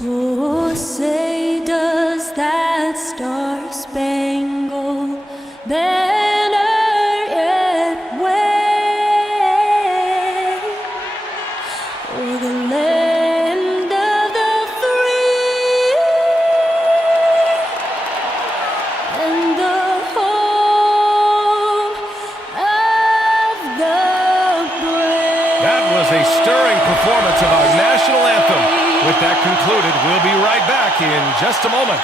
Oh, say does that star-spangled banner yet wave o'er the land of the free and the home of the brave? That was a stirring performance of our national anthem. With that concluded, we'll be right back in just a moment.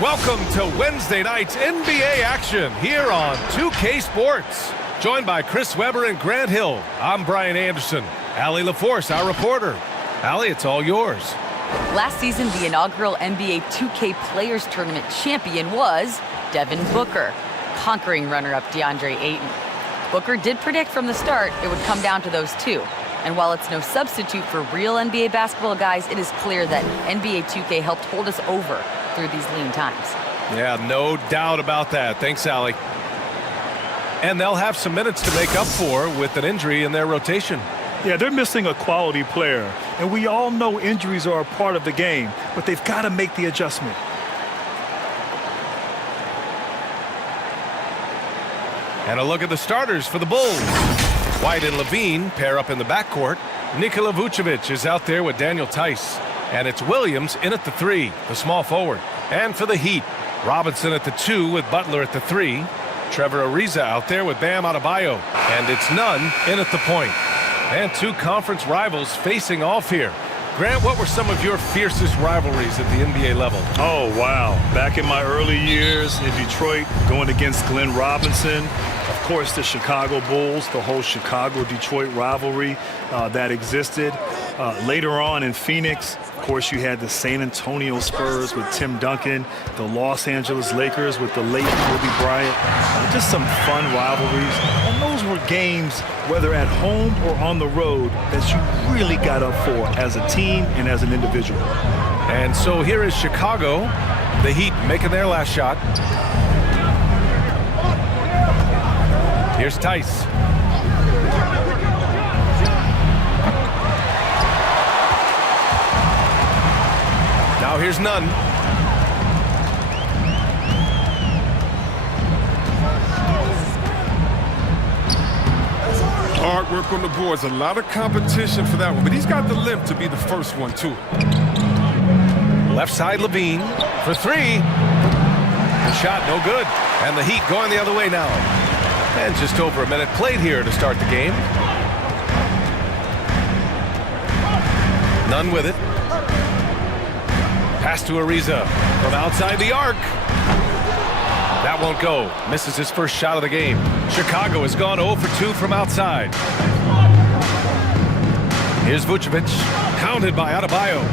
Welcome to Wednesday night's NBA action here on 2K Sports. Joined by Chris Webber and Grant Hill, I'm Brian Anderson. Allie LaForce, our reporter. Allie, it's all yours. Last season, the inaugural NBA 2K Players Tournament champion was Devin Booker, conquering runner-up DeAndre Ayton. Booker did predict from the start it would come down to those two. And while it's no substitute for real NBA basketball guys, it is clear that NBA 2K helped hold us over through these lean times. Yeah, no doubt about that. Thanks, Allie. And they'll have some minutes to make up for with an injury in their rotation. Yeah, they're missing a quality player. And we all know injuries are a part of the game, but they've got to make the adjustment. And a look at the starters for the Bulls. White and Levine pair up in the backcourt. Nikola Vucevic is out there with Daniel Tice. And it's Williams in at the 3, the small forward. And for the Heat, Robinson at the 2 with Butler at the 3. Trevor Ariza out there with Bam Adebayo. And it's Nunn in at the point. And two conference rivals facing off here. Grant, what were some of your fiercest rivalries at the NBA level? Oh, wow. Back in my early years in Detroit, going against Glenn Robinson. Of course, the Chicago Bulls, the whole Chicago-Detroit rivalry that existed. Later on in Phoenix, of course, you had the San Antonio Spurs with Tim Duncan, the Los Angeles Lakers with the late Kobe Bryant. Just some fun rivalries. And those were games, whether at home or on the road, that you really got up for as a team and as an individual. And so here is Chicago, the Heat making their last shot. Here's Tice. Now here's Nunn. Hard work on the boards. A lot of competition for that one, but he's got the limp to be the first one, too. Left side, Levine for 3. The shot, no good. And the Heat going the other way now. And just over a minute played here to start the game. Nunn with it. Pass to Ariza from outside the arc. That won't go. Misses his first shot of the game. Chicago has gone 0 for 2 from outside. Here's Vucevic, pounded by Adebayo.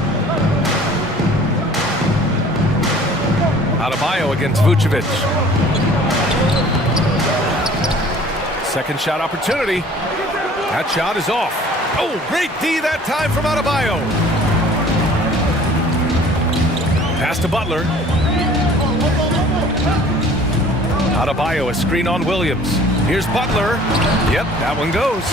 Adebayo against Vucevic. Second shot opportunity. That shot is off. Oh, great D that time from Adebayo. Pass to Butler. Adebayo, a screen on Williams. Here's Butler. Yep, that one goes.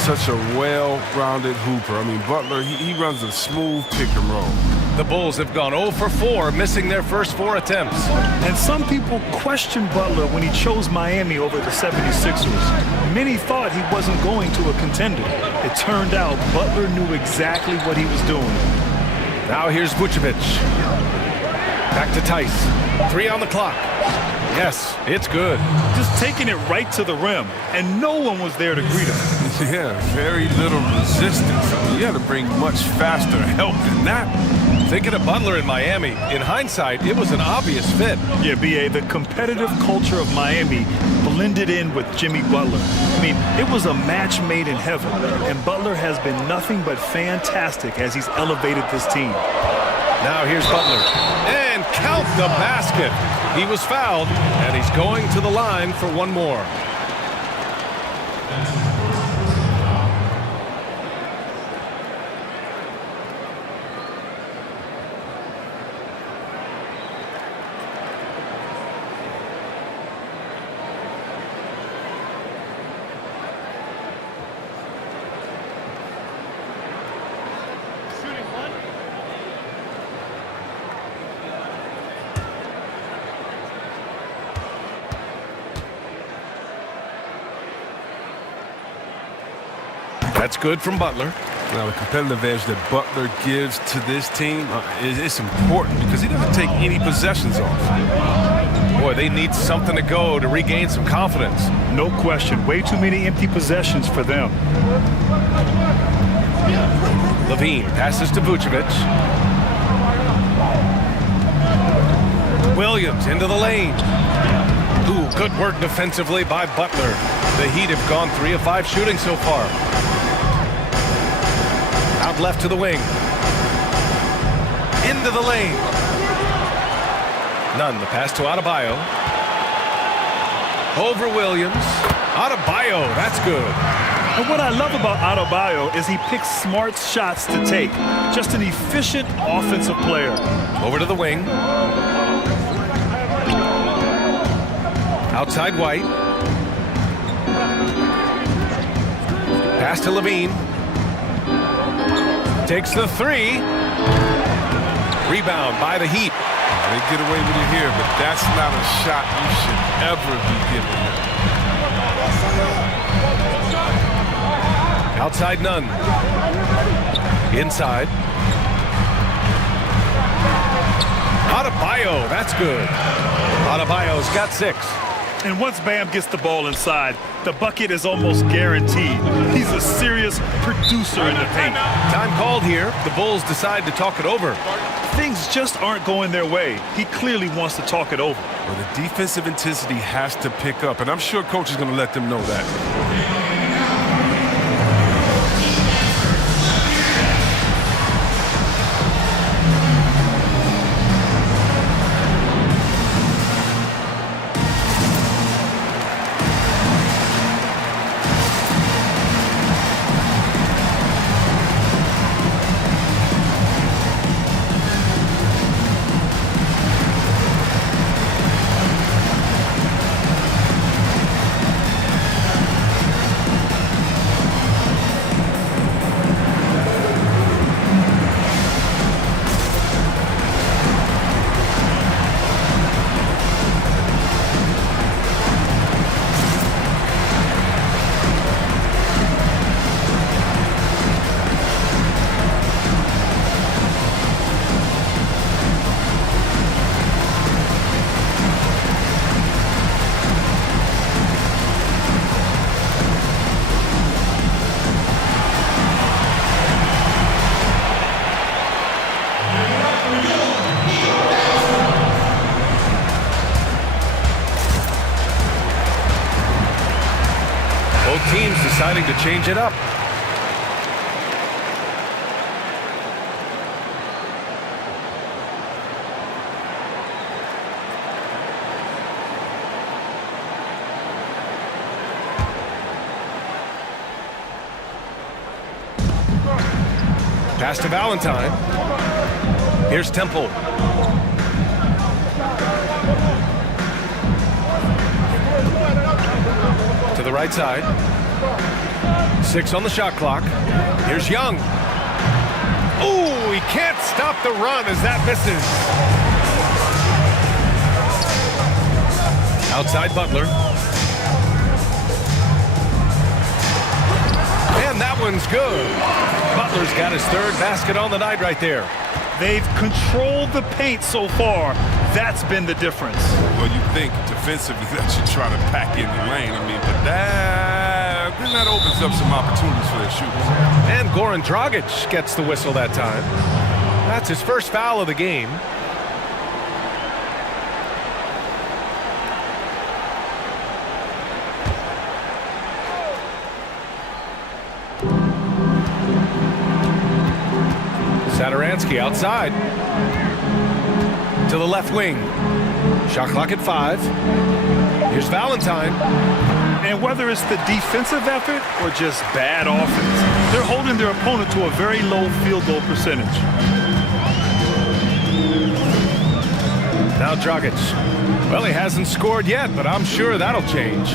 Such a well-rounded hooper. I mean, Butler, he runs a smooth pick and roll. The Bulls have gone 0 for 4, missing their first 4 attempts. And some people questioned Butler when he chose Miami over the 76ers. Many thought he wasn't going to a contender. It turned out Butler knew exactly what he was doing. Now here's Vucevic. Back to Tice. 3 on the clock. Yes, it's good. Just taking it right to the rim, and no one was there to greet him. Yeah, very little resistance. I mean, you had to bring much faster help than that. Thinking of Butler in Miami, in hindsight, it was an obvious fit. Yeah, B.A., the competitive culture of Miami blended in with Jimmy Butler. I mean, it was a match made in heaven, and Butler has been nothing but fantastic as he's elevated this team. Now here's Butler. And count the basket. He was fouled, and he's going to the line for one more. That's good from Butler. Now, the competitive edge that Butler gives to this team is important because he doesn't take any possessions off. Boy, they need something to go to regain some confidence. No question. Way too many empty possessions for them. Levine passes to Vucevic. Williams into the lane. Ooh, good work defensively by Butler. The Heat have gone 3 of 5 shooting so far. Out left to the wing. Into the lane. Nunn, the pass to Adebayo. Over Williams. Adebayo, that's good. And what I love about Adebayo is he picks smart shots to take. Just an efficient offensive player. Over to the wing. Outside White. Pass to Levine. Takes the 3. Rebound by the Heat. They get away with it here, but that's not a shot you should ever be giving them. Outside Nunn. Inside. Adebayo, that's good. Adebayo's got 6. And once Bam gets the ball inside, the bucket is almost guaranteed. He's a serious producer in the paint. Time called here. The Bulls decide to talk it over. Things just aren't going their way. He clearly wants to talk it over. Well, the defensive intensity has to pick up, and I'm sure coach is going to let them know that. Teams deciding to change it up. Pass to Valentine. Here's Temple. To the right side. 6 on the shot clock. Here's Young. Ooh, he can't stop the run as that misses. Outside Butler. And that one's good. Butler's got his 3rd basket on the night right there. They've controlled the paint so far. That's been the difference. Well, you think defensively that you try to pack in the lane. I mean, but that opens up some opportunities for their shooters. And Goran Dragic gets the whistle that time. That's his first foul of the game. Satoransky outside. To the left wing. Shot clock at 5. Here's Valentine. And whether it's the defensive effort or just bad offense, they're holding their opponent to a very low field goal percentage. Now Dragic. Well, he hasn't scored yet, but I'm sure that'll change.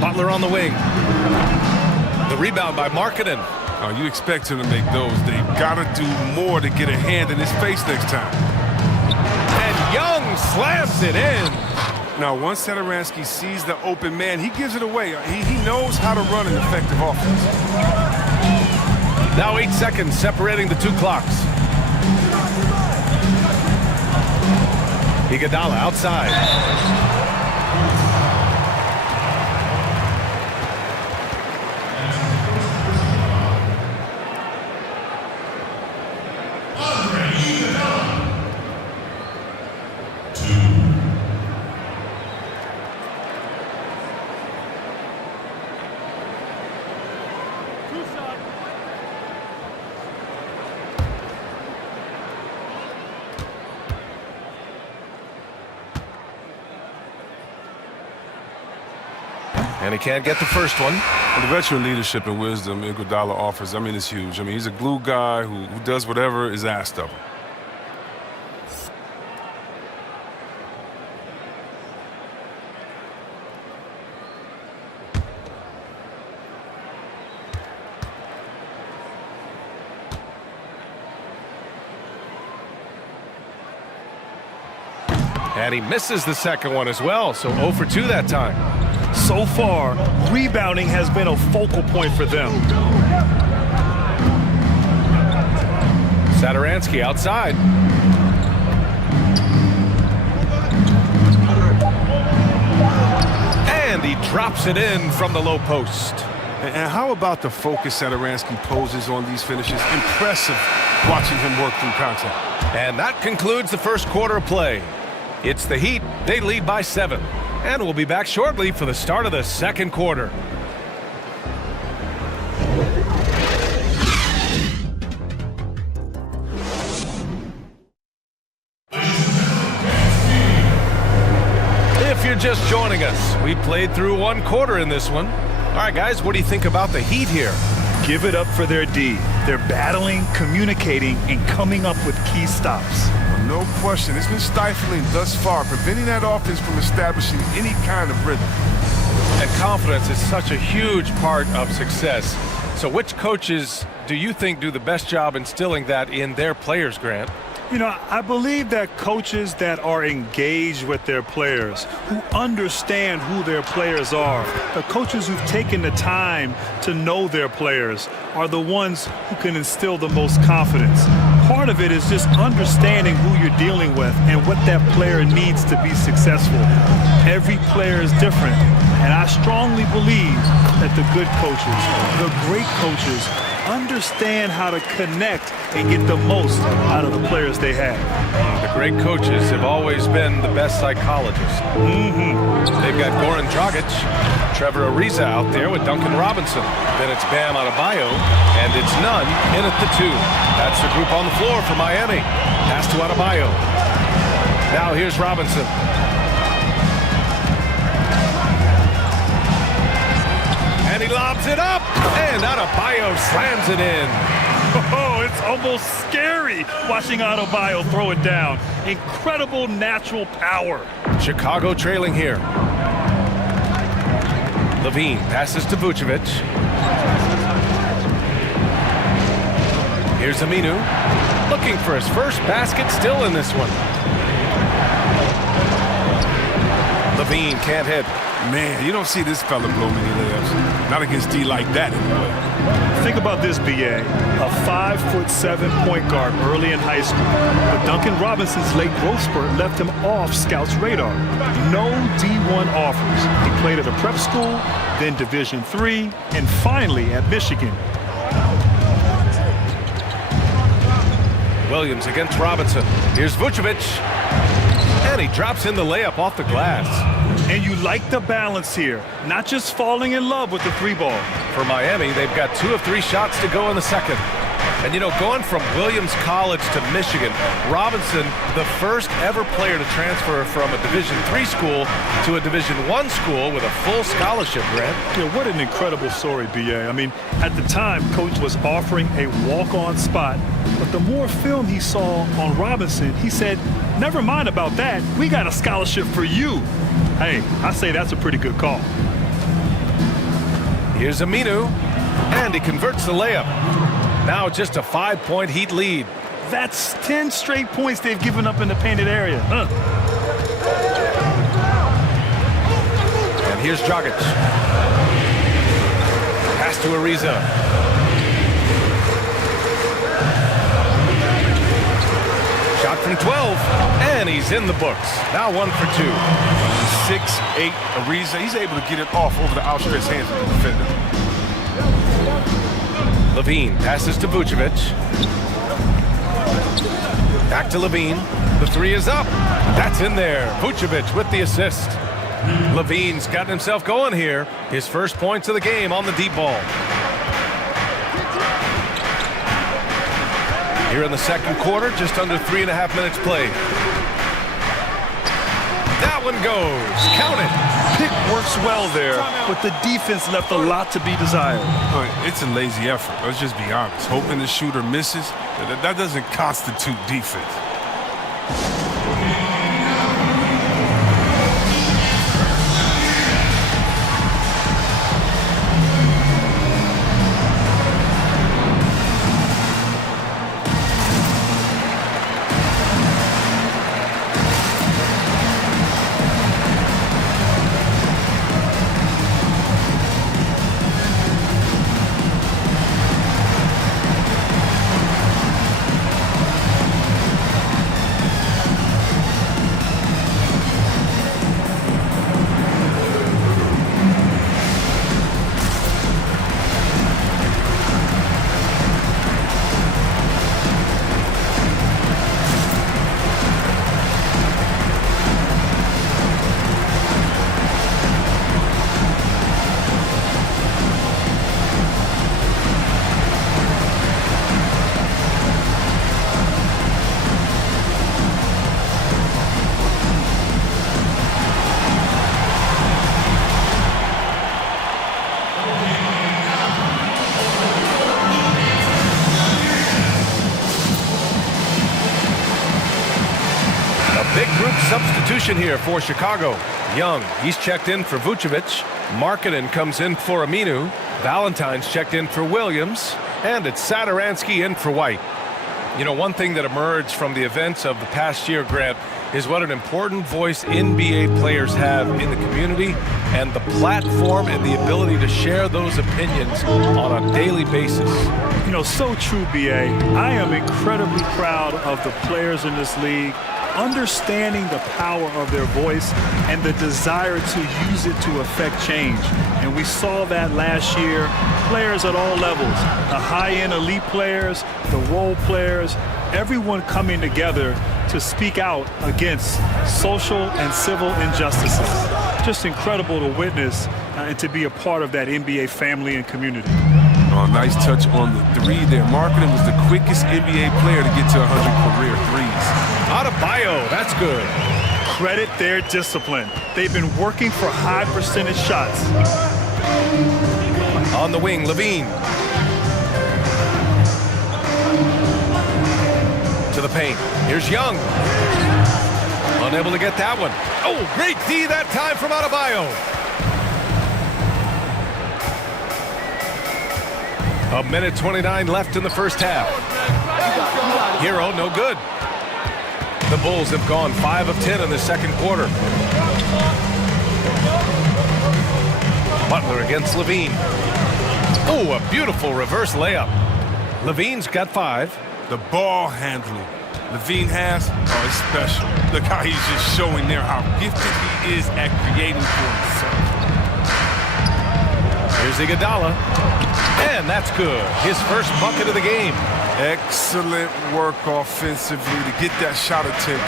Butler on the wing. The rebound by Markkanen. Oh, you expect him to make those. They've got to do more to get a hand in his face next time. And Young slams it in. Now, once Satoransky sees the open man, he gives it away. He knows how to run an effective offense. Now 8 seconds separating the two clocks. Iguodala outside. And he can't get the first one. And the veteran leadership and wisdom Iguodala offers, I mean, it's huge. I mean, he's a glue guy who does whatever is asked of him. And he misses the second one as well, so 0 for 2 that time. So far, rebounding has been a focal point for them. Satoransky outside. And he drops it in from the low post. And how about the focus Satoransky poses on these finishes? Impressive watching him work through contact. And that concludes the first quarter of play. It's the Heat. They lead by 7. And we'll be back shortly for the start of the second quarter. If you're just joining us, we played through 1 quarter in this one. All right, guys, what do you think about the Heat here? Give it up for their D. They're battling, communicating, and coming up with key stops. No question. It's been stifling thus far, preventing that offense from establishing any kind of rhythm. And confidence is such a huge part of success. So which coaches do you think do the best job instilling that in their players, Grant? You know, I believe that coaches that are engaged with their players, who understand who their players are, the coaches who've taken the time to know their players are the ones who can instill the most confidence. Part of it is just understanding who you're dealing with and what that player needs to be successful. Every player is different, and I strongly believe that the good coaches, the great coaches, understand how to connect and get the most out of the players they have. The great coaches have always been the best psychologists. They've got Goran Dragic, Trevor Ariza out there with Duncan Robinson. Then it's Bam Adebayo, and it's Nunn in at the 2. That's the group on the floor for Miami. Pass to Adebayo. Now here's Robinson. And he lobs it up, and Adebayo slams it in. Oh, it's almost scary watching Adebayo throw it down. Incredible natural power. Chicago trailing here. Levine passes to Vucevic. Here's Aminu, looking for his first basket, still in this one. Levine can't hit. Man, you don't see this fella blow many layups. Not against D like that, anyway. Think about this, BA. A 5'7" point guard early in high school. But Duncan Robinson's late growth spurt left him off scouts' radar. No D1 offers. He played at a prep school, then Division III, and finally at Michigan. Williams against Robinson. Here's Vucevic. And he drops in the layup off the glass. And you like the balance here, not just falling in love with the 3-ball. For Miami, they've got 2 of 3 shots to go in the second. And, you know, going from Williams College to Michigan, Robinson, the first ever player to transfer from a Division III school to a Division I school with a full scholarship, Grant. Yeah, what an incredible story, BA. I mean, at the time, Coach was offering a walk-on spot, but the more film he saw on Robinson, he said, never mind about that, we got a scholarship for you. Hey, I say that's a pretty good call. Here's Aminu, and he converts the layup. Now just a 5-point Heat lead. That's 10 straight points they've given up in the painted area. Here's Dragic. Pass to Ariza. Shot from 12, and he's in the books. Now 1 for 2. 6'8" Ariza. He's able to get it off over the outstretched hands of the defender. Levine passes to Vucevic. Back to Levine. The three is up. That's in there. Vucevic with the assist. Levine's gotten himself going here. His first points of the game on the deep ball. Here in the second quarter, just under 3.5 minutes played. That one goes. Count it. Pick works well there, but the defense left a lot to be desired. It's a lazy effort. Let's just be honest. Hoping the shooter misses, that doesn't constitute defense. Big group substitution here for Chicago. Young, he's checked in for Vucevic. Markkanen comes in for Aminu. Valentine's checked in for Williams. And it's Satoransky in for White. You know, one thing that emerged from the events of the past year, Grant, is what an important voice NBA players have in the community and the platform and the ability to share those opinions on a daily basis. You know, so true, B.A. I am incredibly proud of the players in this league, understanding the power of their voice and the desire to use it to affect change. And we saw that last year. Players at all levels, the high-end elite players, the role players, everyone coming together to speak out against social and civil injustices. Just incredible to witness and to be a part of that NBA family and community. Oh, nice touch on the three there. Markkanen was the quickest NBA player to get to 100 career threes. Adebayo, that's good. Credit their discipline. They've been working for high percentage shots. On the wing, Levine. To the paint. Here's Young. Unable to get that one. Oh, great D that time from Adebayo. A minute 29 left in the first half. Hero, no good. The Bulls have gone 5 of 10 in the second quarter. Butler against Levine. Oh, a beautiful reverse layup. Levine's got 5. The ball handling Levine has, oh, it's special. Look how he's just showing there how gifted he is at creating for himself. Here's Iguodala. And that's good. His first bucket of the game. Excellent work offensively to get that shot attempt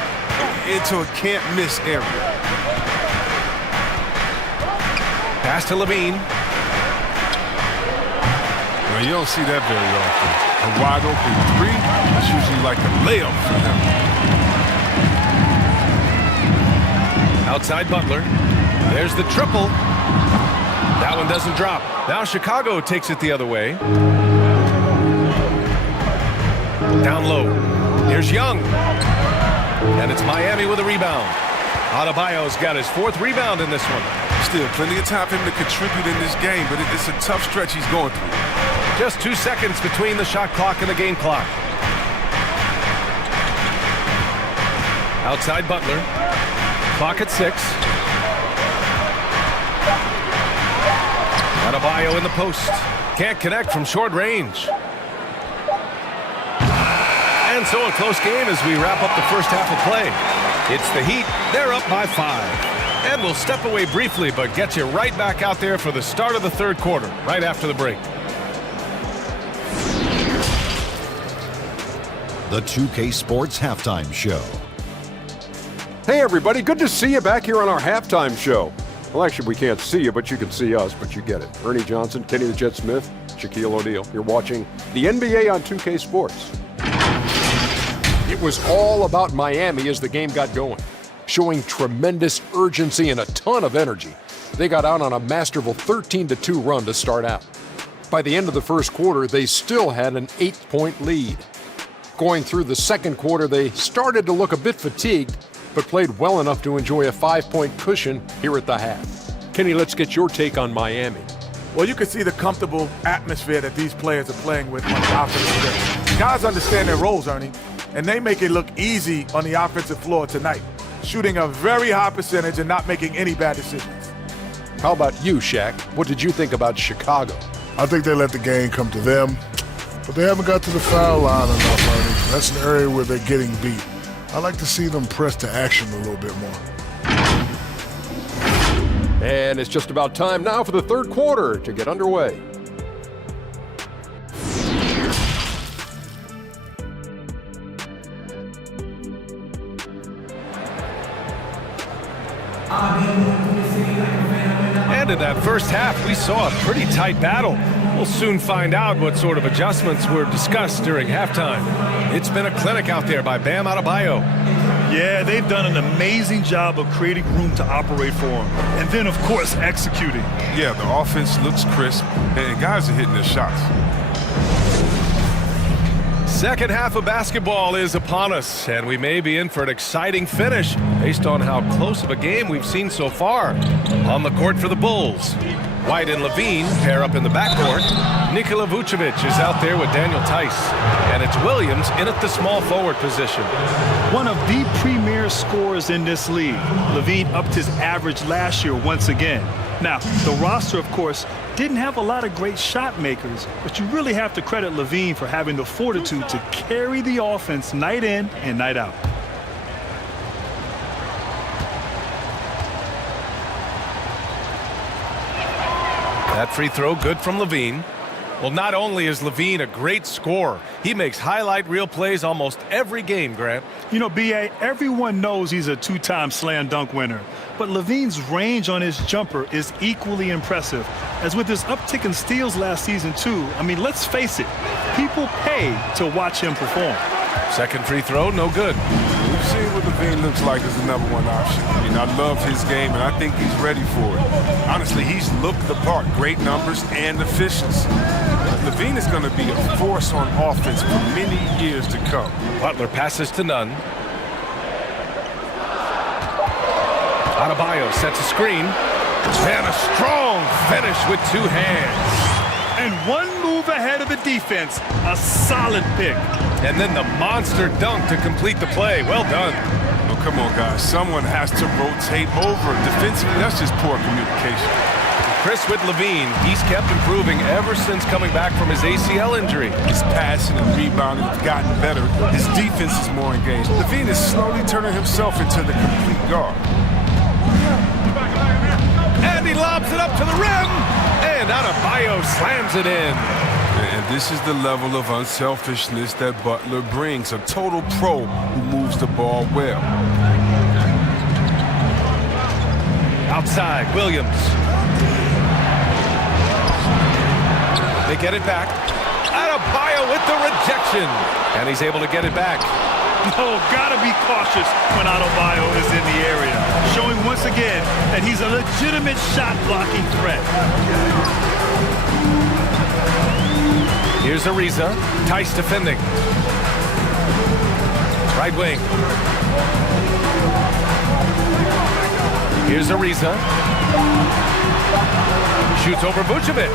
into a can't-miss area. Pass to Levine. Well, you don't see that very often. A wide open three is usually like a layup for him. Outside Butler. There's the triple. That one doesn't drop. Now Chicago takes it the other way. Down low. Here's Young. And it's Miami with a rebound. Adebayo's got his 4th rebound in this one. Still plenty of time for him to contribute in this game, but it's a tough stretch he's going through. Just 2 seconds between the shot clock and the game clock. Outside Butler. Clock at 6. Adebayo in the post. Can't connect from short range. And so a close game as we wrap up the first half of play. It's the Heat. They're up by 5. And we'll step away briefly, but get you right back out there for the start of the third quarter, right after the break. The 2K Sports Halftime Show. Hey everybody, good to see you back here on our halftime show. Well, actually we can't see you, but you can see us, but you get it. Ernie Johnson, Kenny the Jet Smith, Shaquille O'Neal. You're watching the NBA on 2K Sports. It was all about Miami as the game got going, showing tremendous urgency and a ton of energy. They got out on a masterful 13-2 run to start out. By the end of the first quarter, they still had an 8-point lead. Going through the second quarter, they started to look a bit fatigued, but played well enough to enjoy a 5-point cushion here at the half. Kenny, let's get your take on Miami. Well, you can see the comfortable atmosphere that these players are playing with on the offensive end. Guys understand their roles, Ernie, and they make it look easy on the offensive floor tonight, shooting a very high percentage and not making any bad decisions. How about you, Shaq? What did you think about Chicago? I think they let the game come to them, but they haven't got to the foul line enough, Ernie. That's an area where they're getting beat. I like to see them press to action a little bit more. And it's just about time now for the third quarter to get underway. And in that first half, we saw a pretty tight battle. We'll soon find out what sort of adjustments were discussed during halftime. It's been a clinic out there by Bam Adebayo. Yeah, they've done an amazing job of creating room to operate for him. And then, of course, executing. Yeah, the offense looks crisp, and guys are hitting their shots. Second half of basketball is upon us, and we may be in for an exciting finish based on how close of a game we've seen so far. On the court for the Bulls, White and Levine pair up in the backcourt. Nikola Vucevic is out there with Daniel Tice, and it's Williams in at the small forward position. One of the premier scorers in this league. Levine upped his average last year once again. Now, the roster, of course, didn't have a lot of great shot makers, but you really have to credit Levine for having the fortitude to carry the offense night in and night out. That free throw good from Levine. Well, not only is Levine a great scorer, he makes highlight reel plays almost every game, Grant. You know, B.A., everyone knows he's a two-time slam dunk winner. But Levine's range on his jumper is equally impressive. As with his uptick in steals last season, too, I mean, let's face it, people pay to watch him perform. Second free throw, no good. We've seen what Levine looks like as the number one option. I mean, I love his game, and I think he's ready for it. Honestly, he's looked the part. Great numbers and efficiency. Levine is going to be a force on offense for many years to come. Butler passes to Nunn. Adebayo sets a screen. And a strong finish with two hands. And one move ahead of the defense. A solid pick. And then the monster dunk to complete the play. Well done. Oh, come on, guys. Someone has to rotate over. Defensively, that's just poor communication. Chris with Levine, he's kept improving ever since coming back from his ACL injury. His passing and rebounding have gotten better. His defense is more engaged. Levine is slowly turning himself into the complete guard. And he lobs it up to the rim. And Adebayo slams it in. And this is the level of unselfishness that Butler brings. A total pro who moves the ball well. Outside, Williams. They get it back. Adebayo with the rejection. And he's able to get it back. Oh, gotta be cautious when Adebayo is in the area. Showing once again that he's a legitimate shot-blocking threat. Here's Ariza. Tice defending. Right wing. Here's Ariza. Shoots over Vucevic.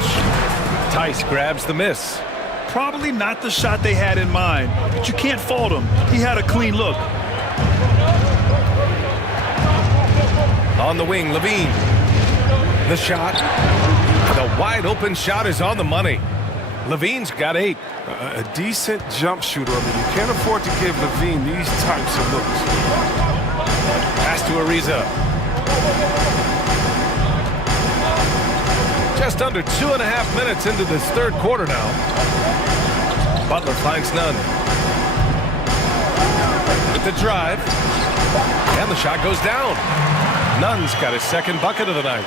Tice grabs the miss. Probably not the shot they had in mind, but you can't fault him. He had a clean look. On the wing, Levine. The shot. The Wide open shot is on the money. Levine's got 8. A decent jump shooter. I mean, you can't afford to give Levine these types of looks. Pass to Ariza. Just under 2.5 minutes into this third quarter now. Butler finds Nunn. With the drive. And the shot goes down. Nunn's got his second bucket of the night.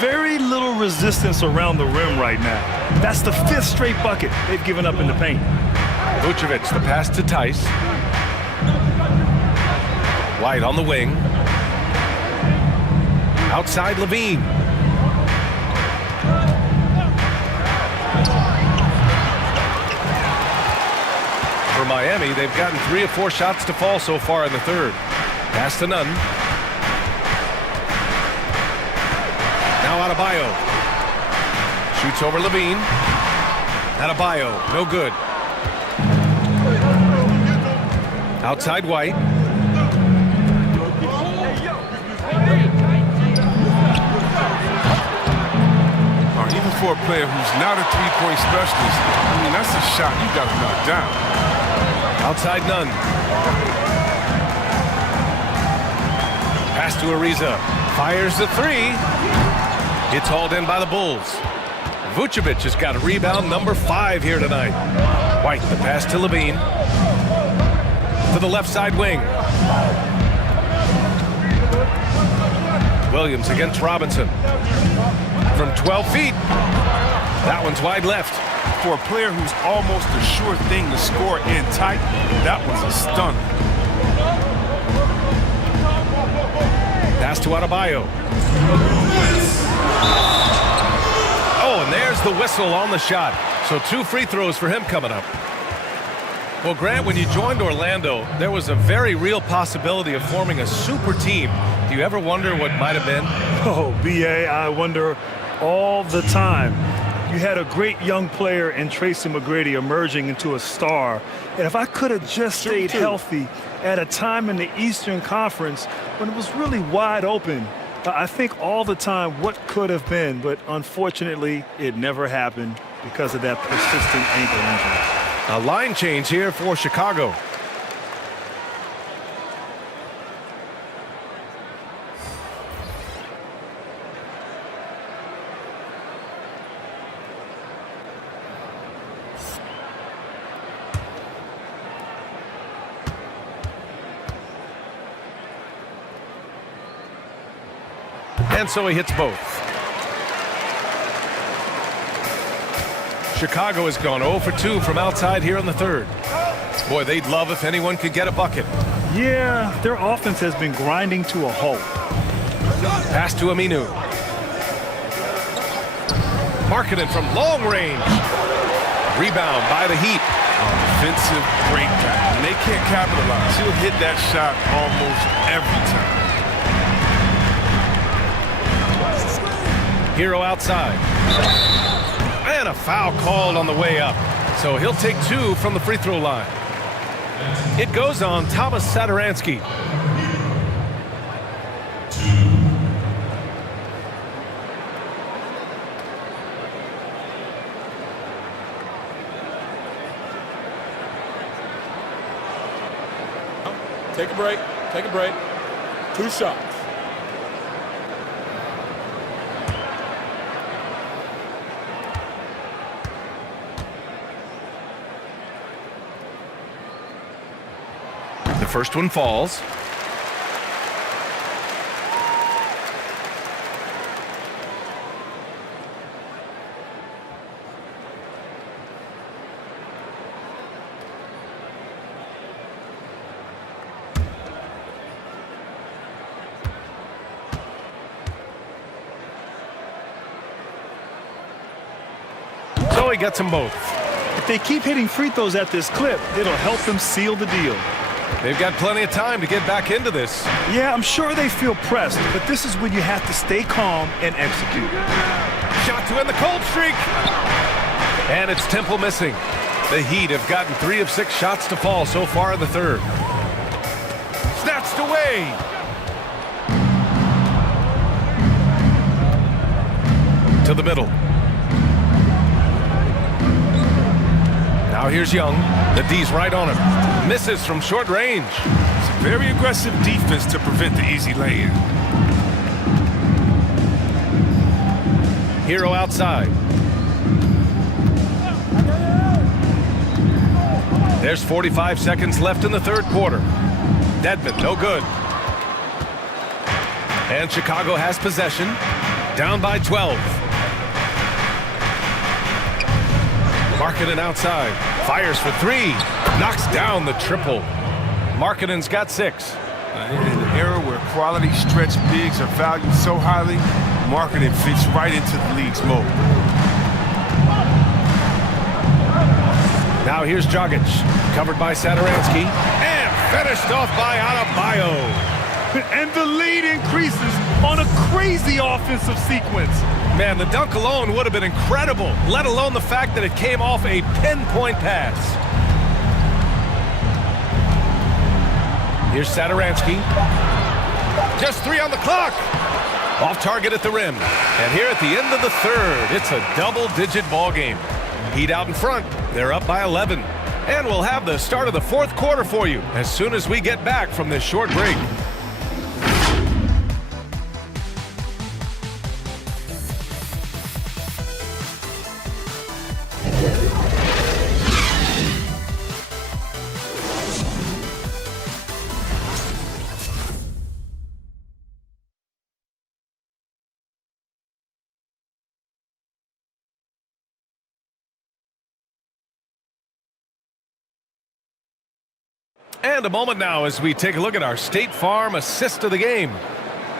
Very little resistance around the rim right now. That's the 5th straight bucket they've given up in the paint. Vucevic, the pass to Tice. White on the wing. Outside Levine. For Miami, they've gotten 3 of 4 shots to fall so far in the third. Pass to Nunn. Now Adebayo. Shoots over Levine. Adebayo, no good. Outside White. Even for a player who's not a three-point specialist, I mean, that's a shot you got to knock down. Outside Nunn. Pass to Ariza. Fires the 3. It's hauled in by the Bulls. Vucevic has got a rebound number 5 here tonight. White, the pass to Levine. To the left side wing. Williams against Robinson. From 12 feet. That one's wide left. For a player who's almost a sure thing to score in tight, that was a stunner. Pass to Adebayo. Oh, and there's the whistle on the shot. So 2 free throws for him coming up. Well, Grant, when you joined Orlando, there was a very real possibility of forming a super team. Do you ever wonder what might have been? Oh, B.A., I wonder all the time. You had a great young player in Tracy McGrady emerging into a star. And if I could have just stayed healthy at a time in the Eastern Conference when it was really wide open, I think all the time what could have been, but unfortunately it never happened because of that persistent ankle injury. A line change here for Chicago. And so he hits both. Chicago has gone 0 for 2 from outside here in the third. Boy, they'd love if anyone could get a bucket. Yeah, their offense has been grinding to a halt. Pass to Aminu. Markkanen from long range. Rebound by the Heat. Offensive breakdown. And they can't capitalize. He'll hit that shot almost every time. Hero outside. And a foul called on the way up. So he'll take 2 from the free throw line. It goes on Thomas Satoransky. Take a break. Take a break. 2 shots. The first one falls. So he gets them both. If they keep hitting free throws at this clip, it'll help them seal the deal. They've got plenty of time to get back into this. Yeah, I'm sure they feel pressed, but this is when you have to stay calm and execute. Shot to end the cold streak. And it's Temple missing. The Heat have gotten 3 of 6 shots to fall so far in the third. Snatched away. To the middle. Now here's Young. The D's right on him. Misses from short range. It's a very aggressive defense to prevent the easy lay-in. Hero outside. There's 45 seconds left in the third quarter. Dedmon, no good. And Chicago has possession. Down by 12. Markkanen outside. Fires for three. Knocks down the triple. Markkanen's got 6. In an era where quality stretch bigs are valued so highly, Markkanen fits right into the league's mold. Now here's Dragic, covered by Satoransky, and finished off by Adebayo. And the lead increases on a crazy offensive sequence. Man, the dunk alone would have been incredible, let alone the fact that it came off a pinpoint pass. Here's Satoransky. Just 3 on the clock. Off target at the rim. And here at the end of the third, it's a double-digit ball game. Heat out in front. They're up by 11. And we'll have the start of the fourth quarter for you as soon as we get back from this short break. And a moment now as we take a look at our State Farm assist of the game.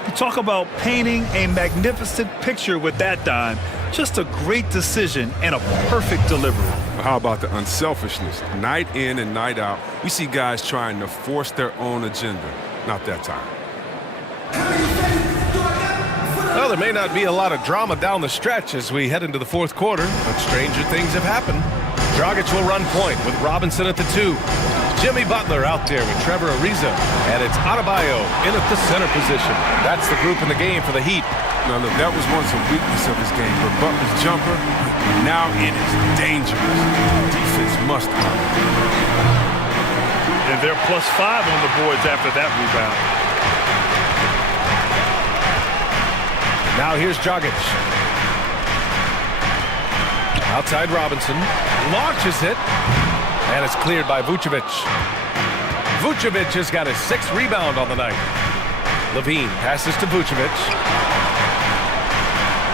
You talk about painting a magnificent picture with that dime. Just a great decision and a perfect delivery. How about the unselfishness? Night in and night out, we see guys trying to force their own agenda. Not that time. Well, there may not be a lot of drama down the stretch as we head into the fourth quarter, but stranger things have happened. Dragic will run point with Robinson at the 2. Jimmy Butler out there with Trevor Ariza. And it's Adebayo in at the center position. That's the group in the game for the Heat. Now, look, that was once a weakness of his game, but Butler's jumper, now it is dangerous. Defense must honor. And they're +5 on the boards after that rebound. Now here's Dragic. Outside Robinson. Launches it. And it's cleared by Vucevic. Vucevic has got his 6th rebound on the night. LaVine passes to Vucevic.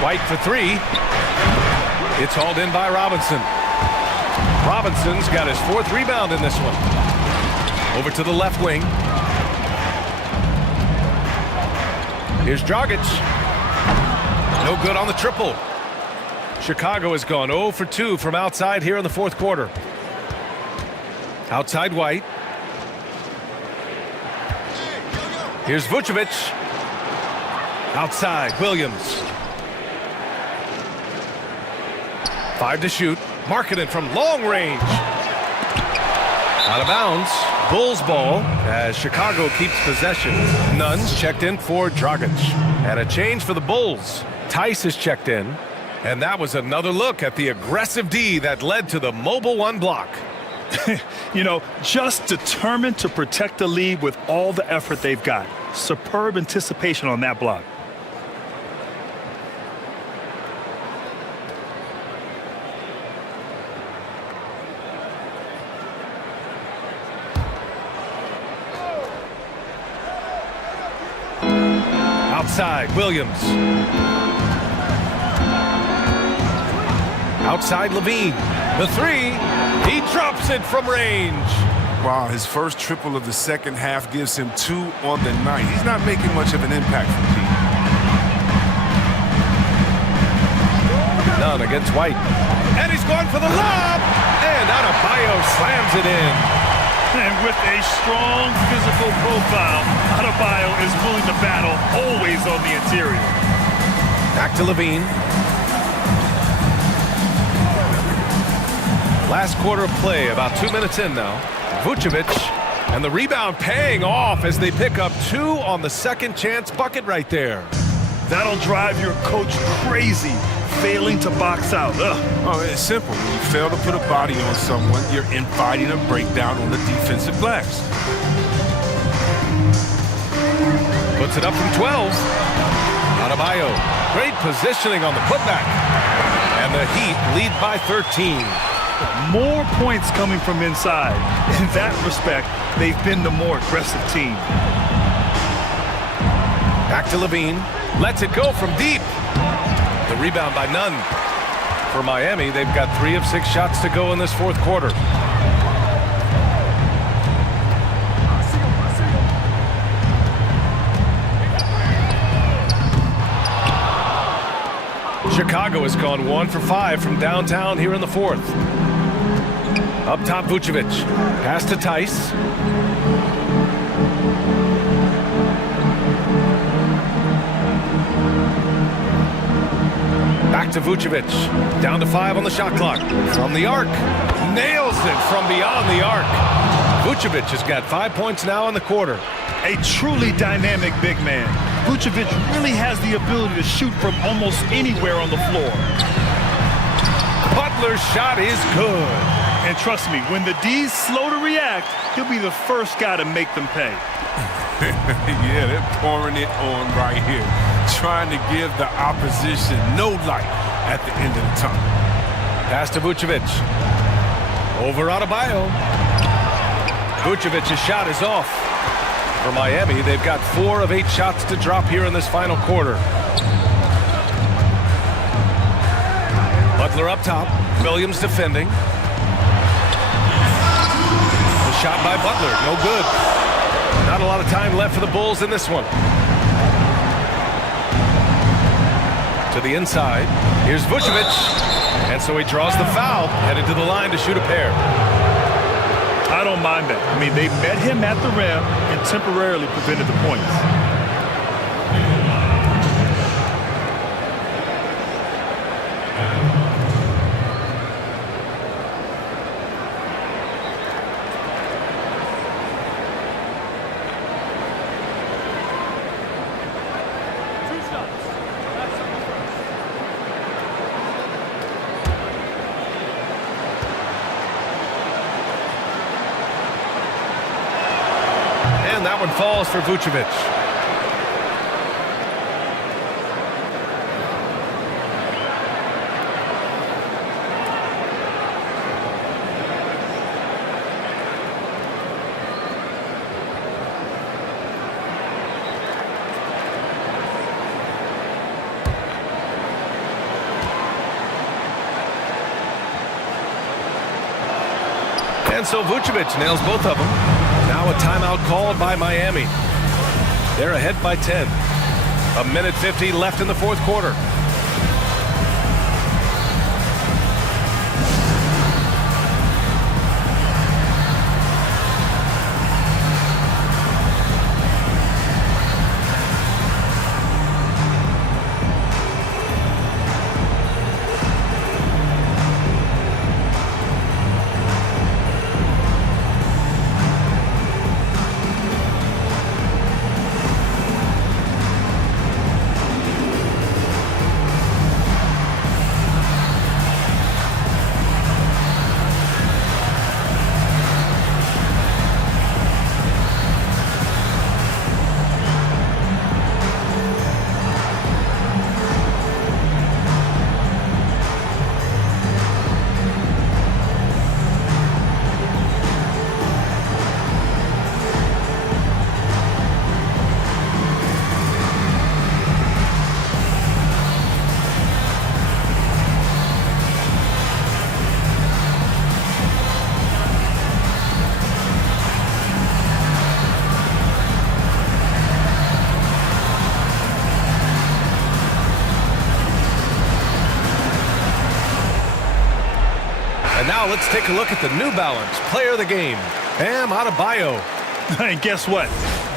White for 3. It's hauled in by Robinson. Robinson's got his 4th rebound in this one. Over to the left wing. Here's Dragic. No good on the triple. Chicago has gone 0 for 2 from outside here in the fourth quarter. Outside White. Here's Vucevic. Outside Williams. 5 to shoot. Markkanen from long range. Out of bounds. Bulls ball as Chicago keeps possession. Nunn's checked in for Dragic. And a change for the Bulls. Tice is checked in. And that was another look at the aggressive D that led to the Mobile One block. You know, just determined to protect the lead with all the effort they've got. Superb anticipation on that block. Outside, Williams. Outside, LaVine. The 3. He drops it from range. Wow, his first triple of the second half gives him 2 on the night. He's not making much of an impact from deep. Nunn against White. And he's going for the lob. And Adebayo slams it in. And with a strong physical profile, Adebayo is willing to battle always on the interior. Back to LaVine. Last quarter of play, about 2 minutes in now. Vucevic, and the rebound paying off as they pick up 2 on the second chance bucket right there. That'll drive your coach crazy. failing to box out. Ugh. Oh, it's simple. When you fail to put a body on someone, you're inviting a breakdown on the defensive glass. Puts it up from 12. Adebayo, great positioning on the putback. And the Heat lead by 13. More points coming from inside. In that respect, they've been the more aggressive team. Back to Levine. Lets it go from deep. The rebound by Nunn. For Miami, they've got 3 of 6 shots to go in this fourth quarter. Chicago has gone 1 for 5 from downtown here in the fourth. Up top, Vucevic. Pass to Tice. Back to Vucevic. Down to 5 on the shot clock. From the arc. Nails it from beyond the arc. Vucevic has got 5 points now in the quarter. A truly dynamic big man. Vucevic really has the ability to shoot from almost anywhere on the floor. Butler's shot is good. And trust me, when the D's slow to react, he'll be the first guy to make them pay. Yeah, they're pouring it on right here. Trying to give the opposition no light at the end of the tunnel. Pass to Vucevic. Over Adebayo. Vucevic's shot is off. For Miami, they've got 4 of 8 shots to drop here in this final quarter. Butler up top. Williams defending. The shot by Butler, no good. Not a lot of time left for the Bulls in this one. To the inside. Here's Vucevic. And so he draws the foul, headed to the line to shoot a pair. I don't mind that. I mean, they met him at the rim and temporarily prevented the points. That one falls for Vucevic. And so Vucevic nails both of them. Now a timeout called by Miami. They're ahead by 10. 1:50 left in the fourth quarter. And now let's take a look at the New Balance player of the game, Bam Adebayo. And guess what?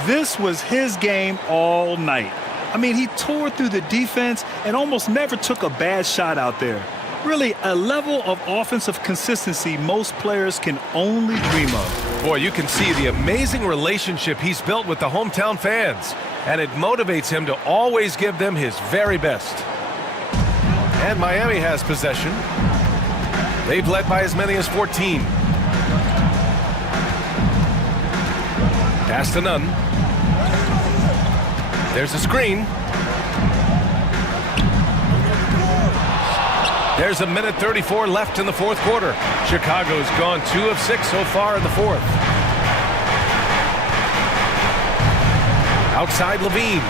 This was his game all night. I mean, he tore through the defense and almost never took a bad shot out there. Really, a level of offensive consistency most players can only dream of. Boy, you can see the amazing relationship he's built with the hometown fans, and it motivates him to always give them his very best. And Miami has possession. They've led by as many as 14. Pass to Nunn. There's a screen. There's 1:34 left in the fourth quarter. Chicago's gone 2 of 6 so far in the fourth. Outside Levine.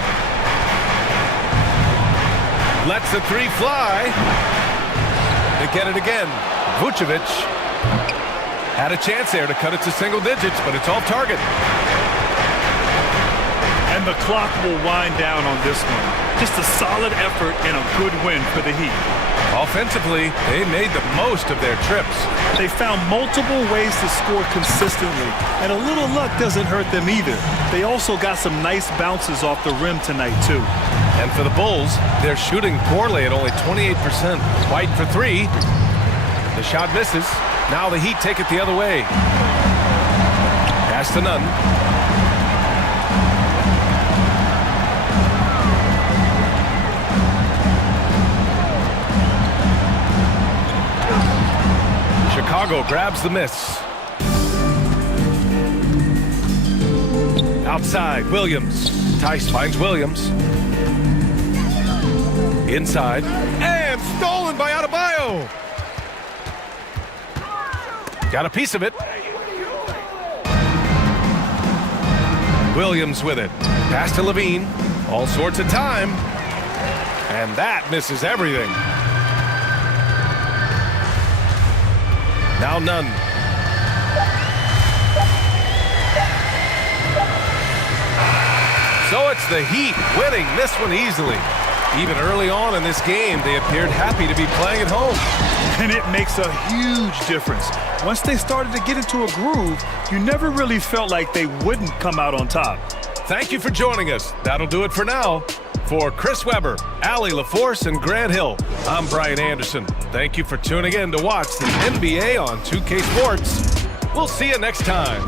Lets the three fly. They get it again. Vucevic had a chance there to cut it to single digits, but it's off target. And the clock will wind down on this one. Just a solid effort and a good win for the Heat. Offensively, they made the most of their trips. They found multiple ways to score consistently, and a little luck doesn't hurt them either. They also got some nice bounces off the rim tonight, too. And for the Bulls, they're shooting poorly at only 28%. White for three. The shot misses. Now the Heat take it the other way. Pass to Nunn. Chicago grabs the miss. Outside, Williams. Tice finds Williams. Inside. And stolen by Adebayo. Got a piece of it. Williams with it. Pass to Levine. All sorts of time. And that misses everything. Now Nunn. So it's the Heat winning this one easily. Even early on in this game, they appeared happy to be playing at home. And it makes a huge difference. Once they started to get into a groove, you never really felt like they wouldn't come out on top. Thank you for joining us. That'll do it for now. For Chris Webber, Allie LaForce, and Grant Hill, I'm Brian Anderson. Thank you for tuning in to watch the NBA on 2K Sports. We'll see you next time.